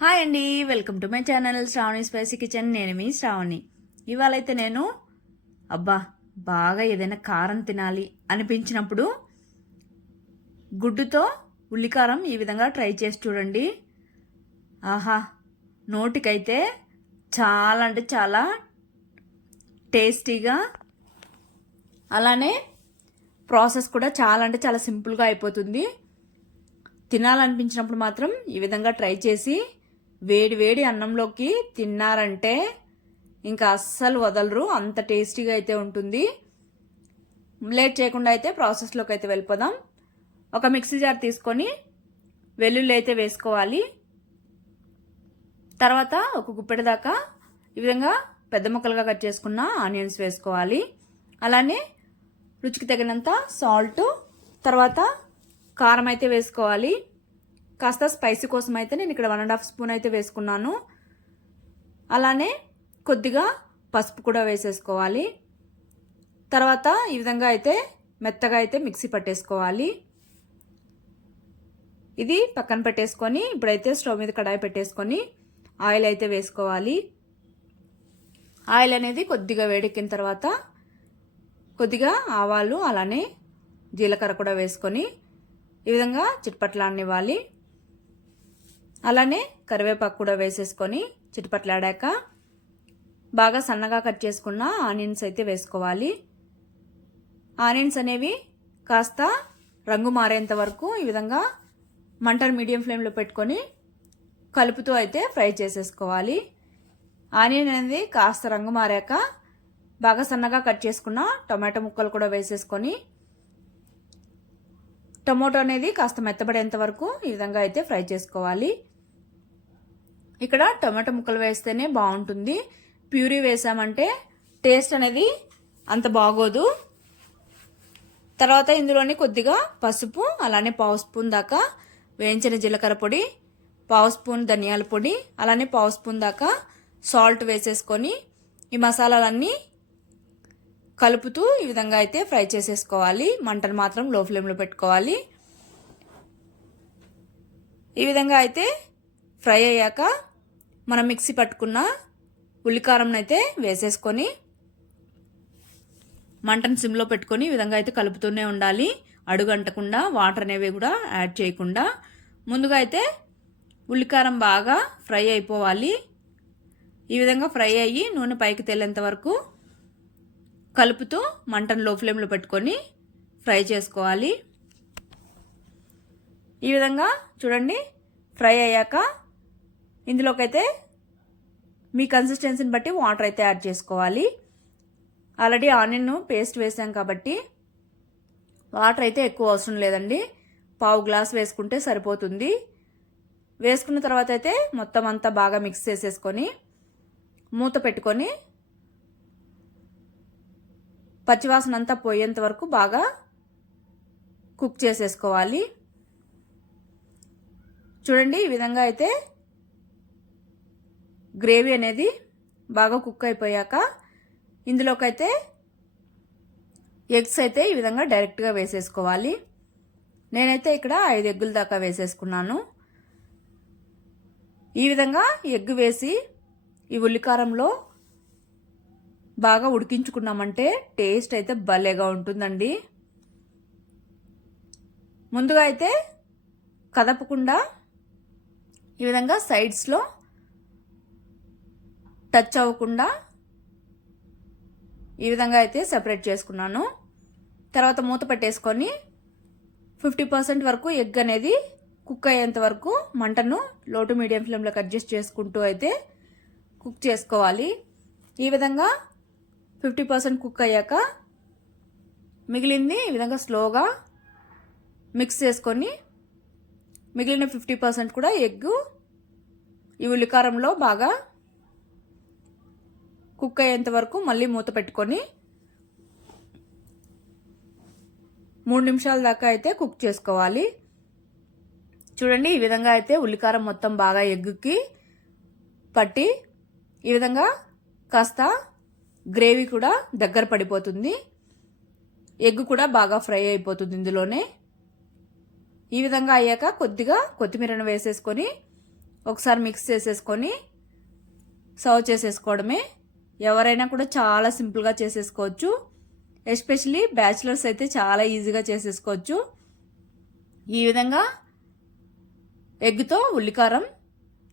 Hi అండి, welcome to my channel Shravani spicy kitchen. నేను మీ శ్రావణి. ఇవాళైతే నేను బాగా ఏదైనా కారం తినాలి అనిపించినప్పుడు గుడ్డుతో ఉల్లికారం ఈ విధంగా ట్రై చేసి చూడండి. ఆహా, నోటికైతే చాలా అంటే చాలా టేస్టీగా, అలానే ప్రాసెస్ కూడా చాలా అంటే చాలా సింపుల్గా అయిపోతుంది. తినాలనిపించినప్పుడు మాత్రం ఈ విధంగా ట్రై చేసి వేడి వేడి అన్నంలోకి తిన్నారంటే ఇంకా అస్సలు వదలరు, అంత టేస్టీగా అయితే ఉంటుంది. లేట్ చేయకుండా అయితే ప్రాసెస్లోకి అయితే వెళ్ళిపోదాం. ఒక మిక్సీ జార్ తీసుకొని వెల్లుల్లి అయితే వేసుకోవాలి. తర్వాత ఒక గుప్పెడు దాకా ఈ విధంగా పెద్ద ముక్కలుగా కట్ చేసుకున్న ఆనియన్స్ వేసుకోవాలి. అలానే రుచికి తగినంత సాల్ట్, తర్వాత కారం అయితే వేసుకోవాలి. కాస్త స్పైసీ కోసం అయితే నేను ఇక్కడ 1.5 స్పూన్ అయితే వేసుకున్నాను. అలానే కొద్దిగా పసుపు కూడా వేసేసుకోవాలి. తర్వాత ఈ విధంగా అయితే మెత్తగా అయితే మిక్సీ పట్టేసుకోవాలి. ఇది పక్కన పెట్టేసుకొని ఇప్పుడైతే స్టవ్ మీద కడాయి పెట్టేసుకొని ఆయిల్ అయితే వేసుకోవాలి. ఆయిల్ అనేది కొద్దిగా వేడెక్కిన తర్వాత కొద్దిగా ఆవాలు అలానే జీలకర్ర కూడా వేసుకొని ఈ విధంగా చిట్పట్లాడనివ్వాలి. అలానే కరివేపాకు కూడా వేసేసుకొని చిట్పట్లాడాక బాగా సన్నగా కట్ చేసుకున్న ఆనియన్స్ అయితే వేసుకోవాలి. ఆనియన్స్ అనేవి కాస్త రంగు మారేంత వరకు ఈ విధంగా మంటను మీడియం ఫ్లేమ్లో పెట్టుకొని కలుపుతూ అయితే ఫ్రై చేసేసుకోవాలి. ఆనియన్ అనేది కాస్త రంగు మారాక బాగా సన్నగా కట్ చేసుకున్న టొమాటో ముక్కలు కూడా వేసేసుకొని టొమాటో అనేది కాస్త మెత్తబడేంత వరకు ఈ విధంగా అయితే ఫ్రై చేసుకోవాలి. ఇక్కడ టొమాటో ముక్కలు వేస్తేనే బాగుంటుంది, ప్యూరీ వేసామంటే టేస్ట్ అనేది అంత బాగోదు. తర్వాత ఇందులోని కొద్దిగా పసుపు, అలానే 1/2 స్పూన్ దాకా వేయించిన జీలకర్ర పొడి, 1/2 స్పూన్ ధనియాల పొడి, అలానే 1/2 స్పూన్ దాకా సాల్ట్ వేసేసుకొని ఈ మసాలాలన్నీ కలుపుతూ ఈ విధంగా అయితే ఫ్రై చేసేసుకోవాలి. మంటను మాత్రం లో ఫ్లేమ్లో పెట్టుకోవాలి. ఈ విధంగా అయితే ఫ్రై అయ్యాక మనం మిక్సీ పట్టుకున్న ఉల్లికారం అయితే వేసేసుకొని మంటను సిమ్లో పెట్టుకొని ఈ విధంగా అయితే కలుపుతూనే ఉండాలి. అడుగంటకుండా, వాటర్ అనేవి కూడా యాడ్ చేయకుండా. ముందుగా అయితే ఉల్లికారం బాగా ఫ్రై అయిపోవాలి. ఈ విధంగా ఫ్రై అయ్యి నూనె పైకి తేలేంత వరకు కలుపుతూ మంటను లో ఫ్లేమ్లో పెట్టుకొని ఫ్రై చేసుకోవాలి. ఈ విధంగా చూడండి ఫ్రై అయ్యాక ఇందులోకైతే మీ కన్సిస్టెన్సీని బట్టి వాటర్ అయితే యాడ్ చేసుకోవాలి. ఆల్రెడీ ఆనియన్ పేస్ట్ వేసాం కాబట్టి వాటర్ అయితే ఎక్కువ అవసరం లేదండి. 1/2 గ్లాస్ వేసుకుంటే సరిపోతుంది. వేసుకున్న తర్వాత అయితే మొత్తం అంతా బాగా మిక్స్ చేసేసుకొని మూత పెట్టుకొని పచ్చివాసన అంతా పోయేంత వరకు బాగా కుక్ చేసేసుకోవాలి. చూడండి ఈ విధంగా అయితే గ్రేవీ అనేది బాగా కుక్ అయిపోయాక ఇందులోకైతే ఎగ్స్ అయితే ఈ విధంగా డైరెక్ట్గా వేసేసుకోవాలి. నేనైతే ఇక్కడ 5 ఎగ్గుల దాకా వేసేసుకున్నాను. ఈ విధంగా ఎగ్ వేసి ఈ ఉల్లికారంలో బాగా ఉడికించుకున్నామంటే టేస్ట్ అయితే భలేగా ఉంటుందండి. ముందుగా అయితే కదపకుండా ఈ విధంగా సైడ్స్లో టచ్ అవ్వకుండా ఈ విధంగా అయితే సెపరేట్ చేసుకున్నాను. తర్వాత మూత పెట్టేసుకొని 50% వరకు ఎగ్ అనేది కుక్ అయ్యేంత వరకు మంటను లో టు మీడియం ఫ్లేమ్లోకి అడ్జస్ట్ చేసుకుంటూ అయితే కుక్ చేసుకోవాలి. ఈ విధంగా 50% కుక్ అయ్యాక మిగిలింది ఈ విధంగా స్లోగా మిక్స్ చేసుకొని మిగిలిన 50% కూడా ఎగ్ ఈ ఉల్లికారంలో బాగా కుక్ అయ్యేంత వరకు మళ్ళీ మూత పెట్టుకొని 3 నిమిషాల దాకా అయితే కుక్ చేసుకోవాలి. చూడండి ఈ విధంగా అయితే ఉల్లికారం మొత్తం బాగా ఎగ్గుకి పట్టి ఈ విధంగా కాస్త గ్రేవీ కూడా దగ్గర పడిపోతుంది. ఎగ్ కూడా బాగా ఫ్రై అయిపోతుంది ఇందులోనే. ఈ విధంగా అయ్యాక కొద్దిగా కొత్తిమీరను వేసేసుకొని ఒకసారి మిక్స్ చేసేసుకొని సర్వ్ చేసేసుకోవడమే. ఎవరైనా కూడా చాలా సింపుల్గా చేసేసుకోవచ్చు. ఎస్పెషలీ బ్యాచిలర్స్ అయితే చాలా ఈజీగా చేసేసుకోవచ్చు. ఈ విధంగా ఎగ్తో ఉల్లికారం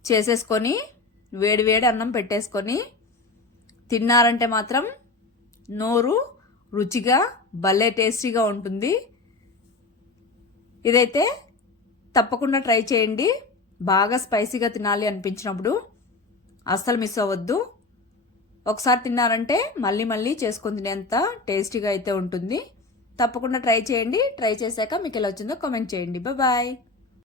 చేసేసుకొని వేడి వేడి అన్నం పెట్టేసుకొని తిన్నారంటే మాత్రం నోరు రుచిగా భలే టేస్టీగా ఉంటుంది. ఇదైతే తప్పకుండా ట్రై చేయండి. బాగా స్పైసీగా తినాలి అనిపించినప్పుడు అస్సలు మిస్ అవ్వద్దు. ఒకసారి తిన్నారంటే మళ్ళీ మళ్ళీ చేసుకొని తినేంత టేస్టీగా అయితే ఉంటుంది. తప్పకుండా ట్రై చేయండి. ట్రై చేశాక మీకు ఎలా వచ్చిందో కామెంట్ చేయండి. బాయ్.